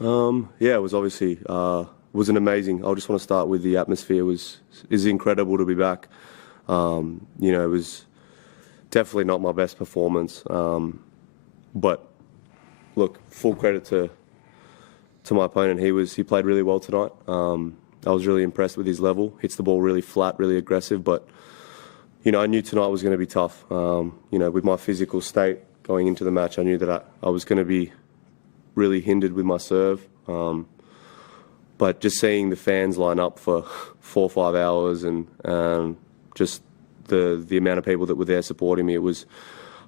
Yeah, it was obviously wasn't amazing. I just want to start with the atmosphere is incredible to be back. You know, it was definitely not my best performance, but look, full credit to my opponent. He played really well tonight. I was really impressed with his level. Hits the ball really flat, really aggressive, but you know, I knew tonight was going to be tough. You know, with my physical state going into the match, I knew that I was going to be really hindered with my serve. But just seeing the fans line up for 4 or 5 hours and just the amount of people that were there supporting me, it was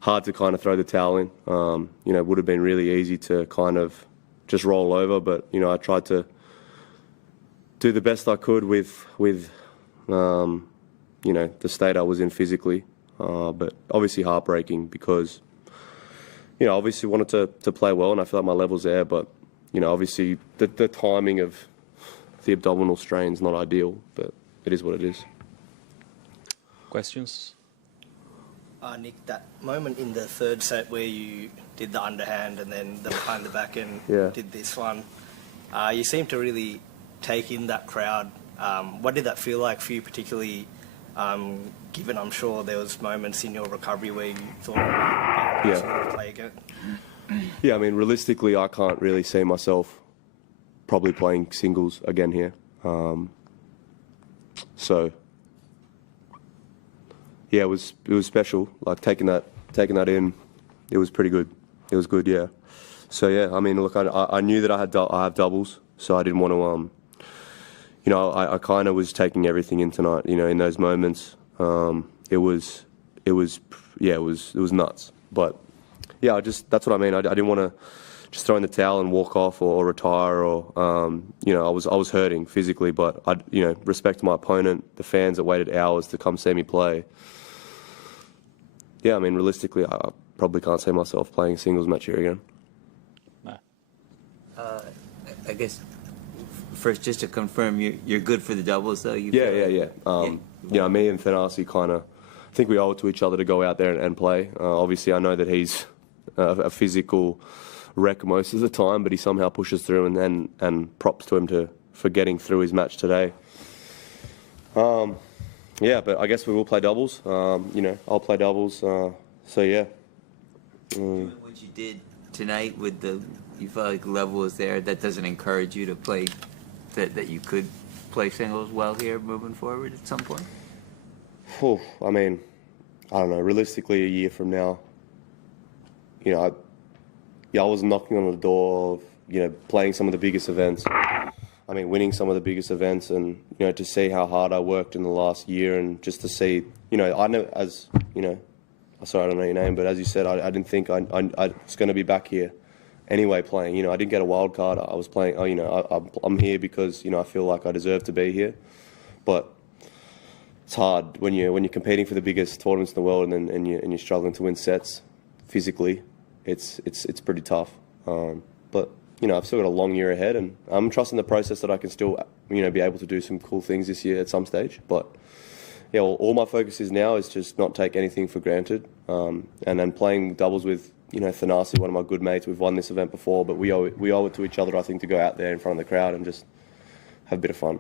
hard to kind of throw the towel in. You know, it would have been really easy to kind of just roll over, but you know, I tried to do the best I could with you know, the state I was in physically. But obviously heartbreaking because, you know, obviously wanted to play well, and I feel like my level's there, but you know, obviously the timing of the abdominal strain is not ideal, but it is what it is. Questions? Nick, that moment in the third set where you did the underhand and then the behind the back and did this one, you seemed to really take in that crowd. What did that feel like for you, particularly given I'm sure there was moments in your recovery where you thought you would play again? Yeah, I mean, realistically, I can't really see myself probably playing singles again here. So, yeah, it was special. Like taking that in, it was pretty good. It was good, yeah. So yeah, I mean, look, I knew that I have doubles, so I didn't want to. You know, I kind of was taking everything in tonight. You know, in those moments, it was nuts. But yeah, that's what I mean. I didn't want to just throw in the towel and walk off or retire or you know, I was hurting physically, but you know, respect to my opponent, the fans that waited hours to come see me play. Yeah, I mean, realistically, I probably can't see myself playing a singles match here again. No. I guess first, just to confirm, you're good for the doubles, though. Yeah. You know, me and Thanasi kind of think we owe it to each other to go out there and play. Obviously, I know that he's a physical wreck most of the time, but he somehow pushes through, and props to him for getting through his match today. Yeah, but I guess we will play doubles. You know, I'll play doubles. So yeah. What you did tonight you felt like the level was there. That doesn't encourage you to play. That you could play singles well here moving forward at some point. I mean, I don't know. Realistically, a year from now, you know, I was knocking on the door of, you know, playing some of the biggest events. I mean, winning some of the biggest events, and you know, to see how hard I worked in the last year, and just to see, you know, I know, as you know, sorry, I don't know your name, but as you said, I didn't think I was going to be back here anyway playing. You know, I didn't get a wild card. I was playing. You know, I'm here because, you know, I feel like I deserve to be here, but it's hard when you're competing for the biggest tournaments in the world, and you're struggling to win sets physically. It's pretty tough. But you know, I've still got a long year ahead, and I'm trusting the process that I can still, you know, be able to do some cool things this year at some stage. But yeah, all my focus is now is just not take anything for granted, and then playing doubles with, you know, Thanasi, one of my good mates. We've won this event before, but we owe it to each other, I think, to go out there in front of the crowd and just have a bit of fun.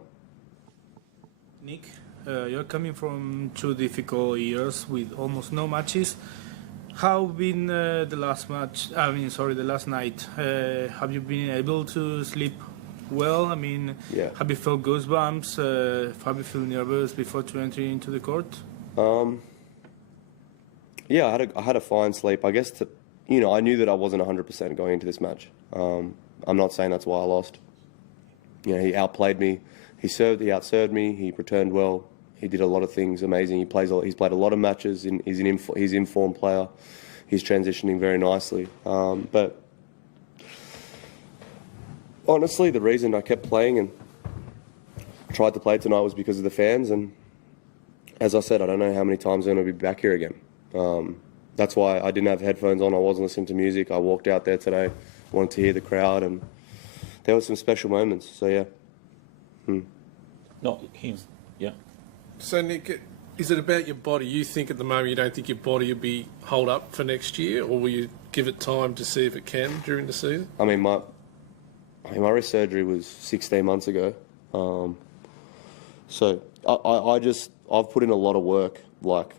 Nick, you're coming from 2 difficult years with almost no matches. How been the last night? Have you been able to sleep well? I mean, have you felt goosebumps? Have you feel nervous before to enter into the court? Yeah, I had a fine sleep. I guess, you know, I knew that I wasn't 100% going into this match. I'm not saying that's why I lost. You know, he outplayed me. He outserved me. He returned well. He did a lot of things amazing. He's played a lot of matches. He's an informed player. He's transitioning very nicely. But honestly, the reason I kept playing and tried to play tonight was because of the fans. And as I said, I don't know how many times I'm going to be back here again. That's why I didn't have headphones on. I wasn't listening to music. I walked out there today, wanted to hear the crowd, and there were some special moments. So yeah. Not him. Yeah. So Nick, is it about your body? You think at the moment you don't think your body will be hold up for next year, or will you give it time to see if it can during the season? I mean, I mean, my wrist surgery was 16 months ago. So I've put in a lot of work. Like,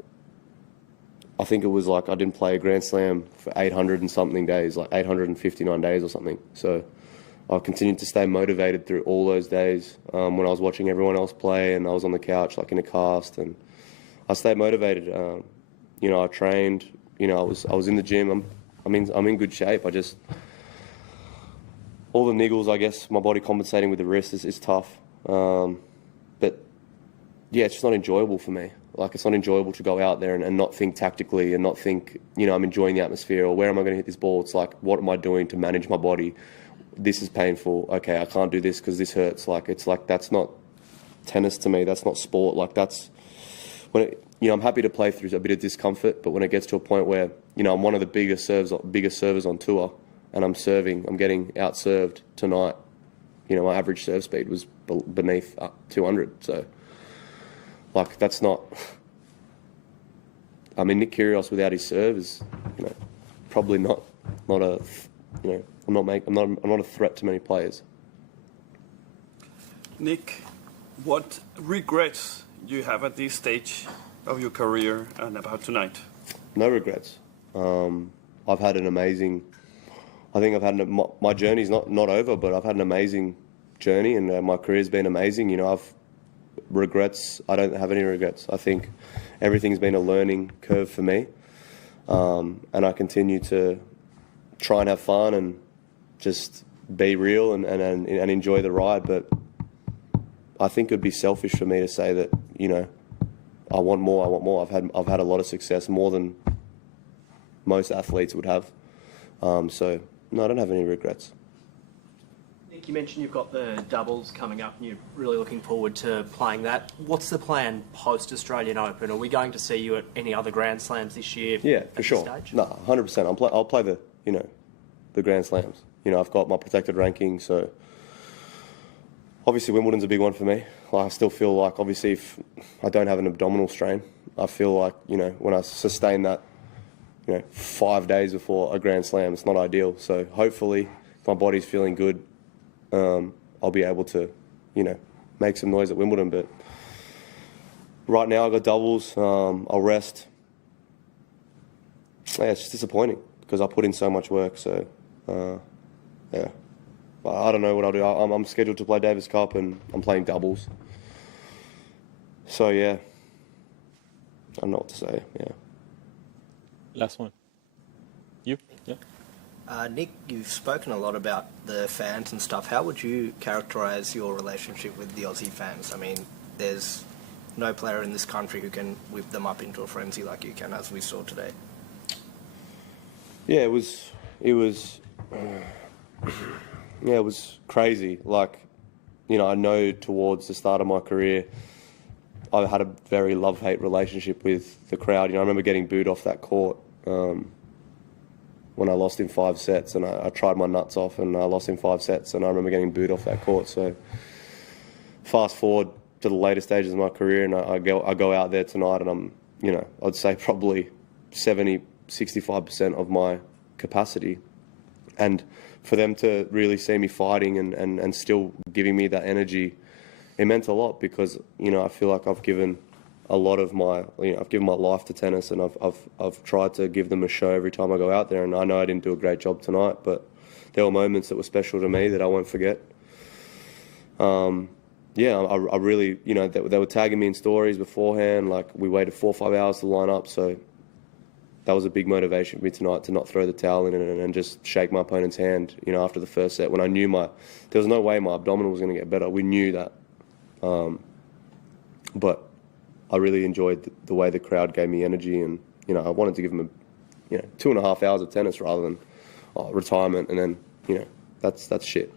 I think it was like I didn't play a Grand Slam for 800 and something days, like 859 days or something. So I continued to stay motivated through all those days when I was watching everyone else play and I was on the couch, like in a cast, and I stayed motivated. You know, I trained. You know, I was in the gym. I'm in good shape. I just, all the niggles, I guess, my body compensating with the wrist is tough. But yeah, it's just not enjoyable for me. Like, it's not enjoyable to go out there and not think tactically and not think, you know, I'm enjoying the atmosphere or where am I going to hit this ball. It's like, what am I doing to manage my body? This is painful. Okay, I can't do this because this hurts. Like, it's like, that's not tennis to me. That's not sport. Like, that's when it, you know, I'm happy to play through a bit of discomfort, but when it gets to a point where, you know, I'm one of the biggest servers on tour and I'm getting out-served tonight. You know, my average serve speed was beneath 200. So, like, that's not... I mean, Nick Kyrgios without his serve is, you know, probably not a, you know, I'm not a threat to many players. Nick, what regrets do you have at this stage of your career and about tonight? No regrets. I've had an amazing... I think my journey's not over, but I've had an amazing journey and my career's been amazing. You know, I don't have any regrets. I think everything's been a learning curve for me. And I continue to try and have fun and just be real and enjoy the ride. But I think it would be selfish for me to say that, you know, I want more. I've had a lot of success, more than most athletes would have. So no, I don't have any regrets. Nick, you mentioned you've got the doubles coming up and you're really looking forward to playing that. What's the plan post-Australian Open? Are we going to see you at any other Grand Slams this year? Yeah, for sure. Stage? No, 100%. I'll play the, you know, the Grand Slams. You know, I've got my protected ranking, so obviously Wimbledon's a big one for me. I still feel like, obviously, if I don't have an abdominal strain, I feel like, you know, when I sustain that, you know, 5 days before a Grand Slam, it's not ideal. So hopefully, if my body's feeling good, I'll be able to, you know, make some noise at Wimbledon. But right now I've got doubles. I'll rest. Yeah, it's just disappointing because I put in so much work. So, yeah. But I don't know what I'll do. I'm scheduled to play Davis Cup and I'm playing doubles. So, yeah. I don't know what to say, yeah. Last one. You? Yeah. Nick, you've spoken a lot about the fans and stuff. How would you characterise your relationship with the Aussie fans? I mean, there's no player in this country who can whip them up into a frenzy like you can, as we saw today. Yeah, it was crazy. Like, you know, I know towards the start of my career, I had a very love-hate relationship with the crowd. You know, I remember getting booed off that court when I lost in 5 sets, and I tried my nuts off, and I lost in 5 sets, and I remember getting booed off that court. So, fast forward to the later stages of my career, and I go out there tonight, and I'm, you know, I'd say probably 65% of my capacity, and for them to really see me fighting and still giving me that energy, it meant a lot because, you know, I feel like I've given a lot of my, you know, I've given my life to tennis, and I've tried to give them a show every time I go out there. And I know I didn't do a great job tonight, but there were moments that were special to me that I won't forget. Yeah, I really, you know, they were tagging me in stories beforehand. Like, we waited 4 or 5 hours to line up, so that was a big motivation for me tonight to not throw the towel in and just shake my opponent's hand. You know, after the first set, when I knew there was no way my abdominal was going to get better. We knew that, but I really enjoyed the way the crowd gave me energy, and, you know, I wanted to give them 2.5 hours of tennis rather than retirement, and then, you know, that's shit.